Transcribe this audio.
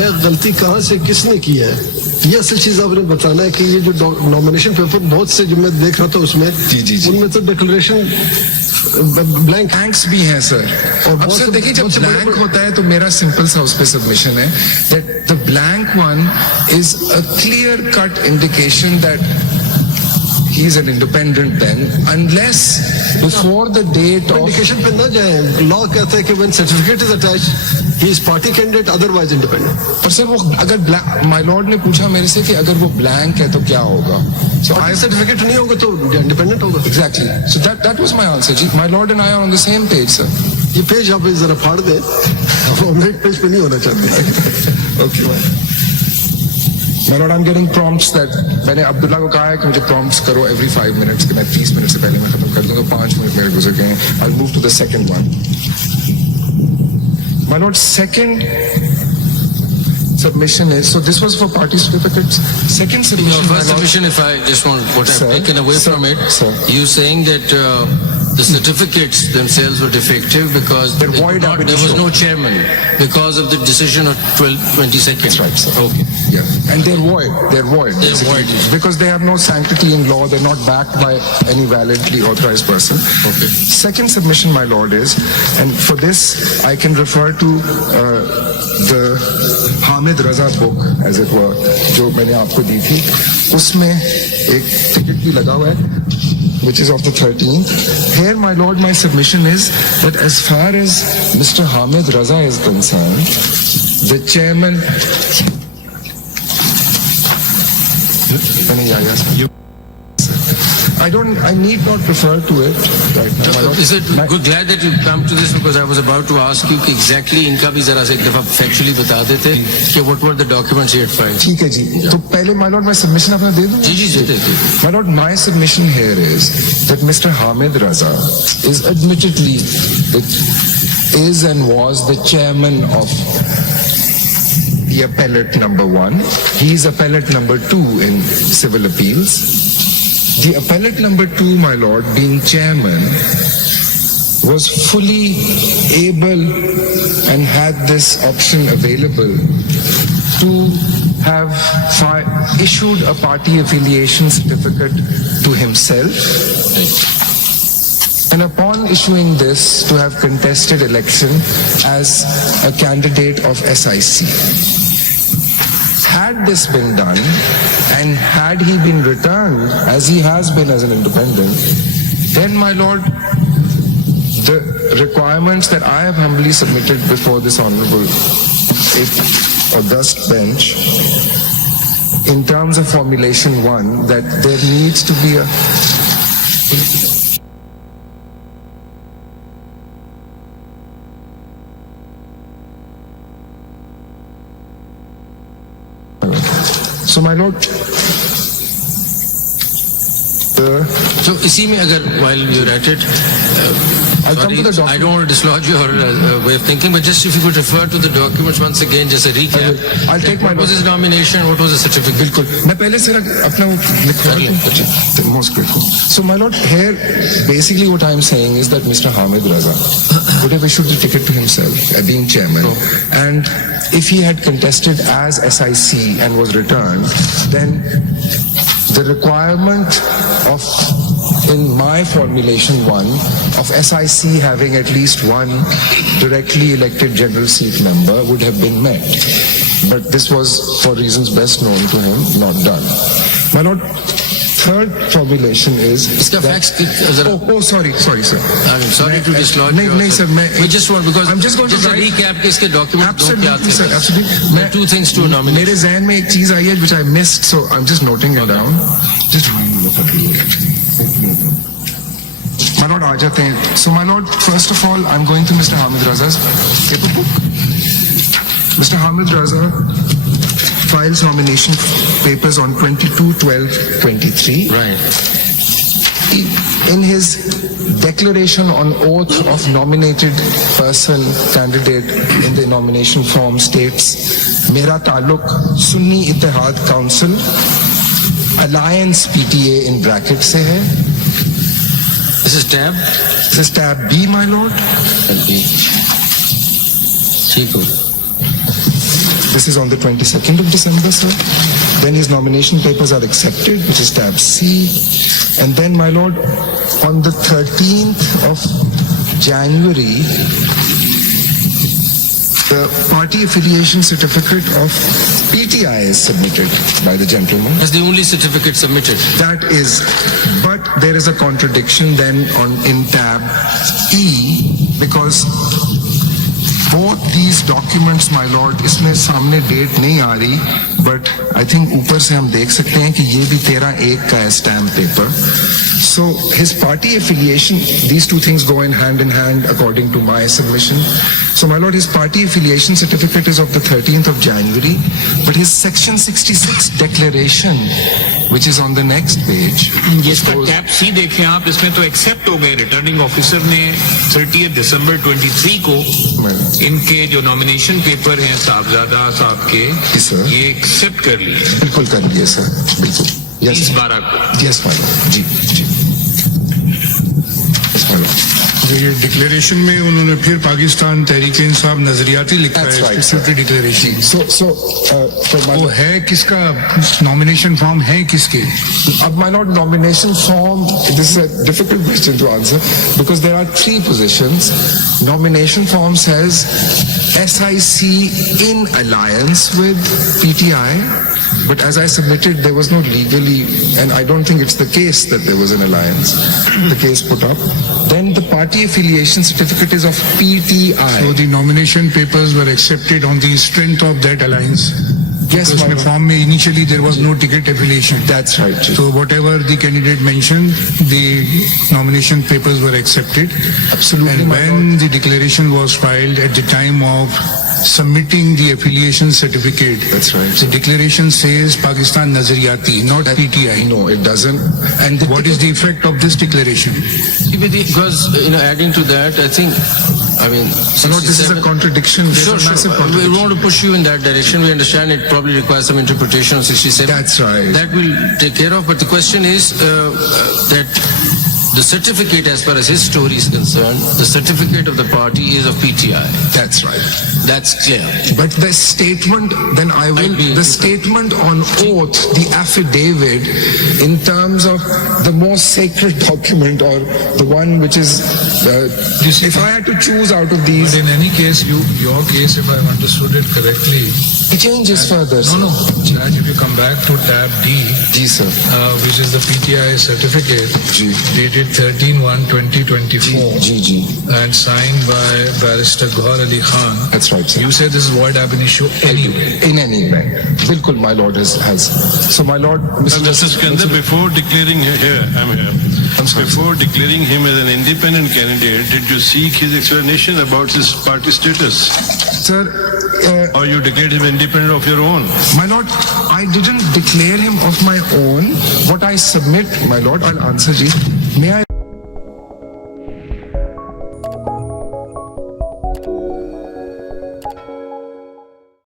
आया गलती कहाँ से किसने की है, ये असल चीज आपने बताना है कि ये जो नॉमिनेशन पेपर बहुत से जो मैं देख रहा था उसमें उनमें तो डिक्लेरेशन ब्लैंक्स भी हैं सर। और अब सर देखिए जब ब्लैंक होता है तो मेरा सिंपल सा उस पे सबमिशन है that the blank one is a clear cut indication that he is an independent then unless before the date of indication पे ना जाए। लॉ कहता है कि when certificate is attached he is party candidate otherwise independent। पर sir वो अगर my Lord ने पूछा मेरे से कि अगर वो ब्लैंक है तो क्या होगा, so आई सर्टिफिकेट नहीं होगा तो इंडिपेंडेंट होगा। Exactly, so that was my answer जी। My lord and I are on the same page sir. ये पेज आप जरा फाड़ दे, हम एक पेज पे नहीं होना चाहते। Okay My lord, I'm getting prompts that मैंने अब्दुल्ला को कहा है कि मुझे prompts करो every 5 minutes कि मैं 30 मिनट से पहले मैं खत्म कर दूंगा, 5 मिनट मेरे गुजर गए हैं। I'll move to the second one. My lord, second submission is, so this was for party certificates. Second submission, no, first submission, if I just want what I've taken away from it, you saying that the certificates themselves were defective because they're void. There was no chairman because of the decision of 22nd. That's right, sir. Okay. Yeah, and they're void. They're void. They're void because they have no sanctity in law. They're not backed by any validly authorized person. Okay. Second submission, my lord, is, and for this I can refer to the Hamid Raza book, as it were, जो मैंने आपको दी थी, उसमें एक ticket भी लगा हुआ है, which is of the 13th. Here, my lord, my submission is that as far as Mr. Hamid Raza is concerned, the chairman. I need not refer to it right now. Is it good, glad that you come to this because I was about to ask you कि exactly इनका भी जरा से एक दफा factually बता देते कि what were the documents he had filed. ठीक है जी, तो पहले my lord, my submission अपना दे दूँ? जी दे दो। My lord, my submission here is that Mr. Hamid Raza is admittedly is and was the chairman of the appellate number 1. He is appellate number 2 in civil appeals. The appellate number 2, my lord, being chairman, was fully able and had this option available to have issued a party affiliation certificate to himself. And upon issuing this, to have contested election as a candidate of SIC. Had this been done, and had he been returned, as he has been as an independent, then, my lord, the requirements that I have humbly submitted before this honorable august bench, in terms of formulation 1, that there needs to be a So, my lord, so इसी में अगर while you're at it, I'll come to the document. I don't want to dislodge your way of thinking, but just if you could refer to the documents once again, just a recap. I'll take my. What was his nomination? What was the certificate? बिल्कुल, मैं पहले से अपना वो लिखवा most grateful. So, my lord, here basically what I'm saying is that Mr. Hamid Raza would have issued the ticket to himself, being chairman, and if he had contested as SIC and was returned, then the requirement of, in my formulation 1, of SIC having at least one directly elected general seat member would have been met. But this was, for reasons best known to him, not done. My lord, third formulation is इसका facts sorry sir. I'm sorry to dislodge you. नहीं sir, we just want, because I'm just going to write recap के इसके documents absolutely sir, absolutely. There are two things to nominate. मेरे ज़हन में एक चीज आई है which I missed, so I'm just noting it down. Just look at it. My lord, आ जाते हैं. So my lord, first of all, I'm going to Mr. Hamid Raza's paper book. Mr. Hamid Raza files nomination papers on 22/12/23. Right. In his declaration on oath of nominated person candidate in the nomination form states, "Mera ताल्लुक Sunni Ittihad Council Alliance PTA in bracket से है." This is tab. This is tab B, my lord. ठीक हो. This is on the 22nd of December, sir. Then his nomination papers are accepted, which is tab C. And then, my lord, on the 13th of January, the party affiliation certificate of PTI is submitted by the gentleman. That's the only certificate submitted. That is, but there is a contradiction then in tab E, because both these documents, my lord, इसमें सामने date नहीं आ रही, but I think ऊपर से हम देख सकते हैं कि ये भी 13/1 का है stamp paper. So his party affiliation, these two things go in hand according to my submission. So my lord, his party affiliation certificate is of the 13th of January, but his section 66 declaration, which is on the next page. इसका tab सी देखें आप, इसमें तो accept हो गए. Returning officer ने 30 दिसंबर 23 को इनके जो नॉमिनेशन पेपर हैं साहबजादा साहब के, जी सर, ये एक्सेप्ट कर लिए. बिल्कुल कर लिए सर, बिल्कुल. 30/12 को. Yes my lord. जी जी. Yes my lord. तो ये डिक्लेरेशन में उन्होंने फिर पाकिस्तान तहरीक इंसाफ नजरियाती लिखा That's है, right, specific declaration. So for my वो lord, है किसका नॉमिनेशन फॉर्म है किसके? my lord, nomination form, this is a difficult question to answer because there are three positions. Nomination form says SIC in alliance with PTI, but as I submitted, there was no legally, and I don't think it's the case that there was an alliance, the case put up. Then the party affiliation certificate is of PTI. So the nomination papers were accepted on the strength of that alliance. Yes, Because my में lord. Form में initially there was no ticket affiliation. That's right. Ji. So whatever the candidate mentioned, the nomination papers were accepted. Absolutely, And my when the declaration was filed at the time of submitting the affiliation certificate, That's right. the declaration says Pakistan Nazariyati, not PTI. No, it doesn't. And What is the effect of this declaration? Because, adding to that, I think, No, this is a 67 contradiction. There's Sure, a massive sure. We contradiction. want to push you in that direction. We understand it probably requires some interpretation of 67. That's right. That we'll take care of. But the question is that the certificate, as far as his story is concerned, the certificate of the party is of PTI. That's right. That's clear. But the statement, then I will, the statement on oath, the affidavit, in terms of the most sacred document or the one which is, if I had to choose out of these, But in any case, your case, if I understood it correctly, it changes further. sir. that if you come back to tab D, Ji, sir. which is the PTI certificate, Ji. dated 13/1/2024, Ji. and signed by Barrister Ghar Ali Khan. That's right, sir. You say this is void ab initio anyway. In any event. Bilkul, my lord has. So my lord, Mr. Justice Kanda, before declaring I'm here. I'm sorry, Before declaring him as an independent candidate, did you seek his explanation about his party status? Sir, Or you declared him independent of your own? my lord, I didn't declare him of my own. What I submit, my lord, I'll answer ji. May I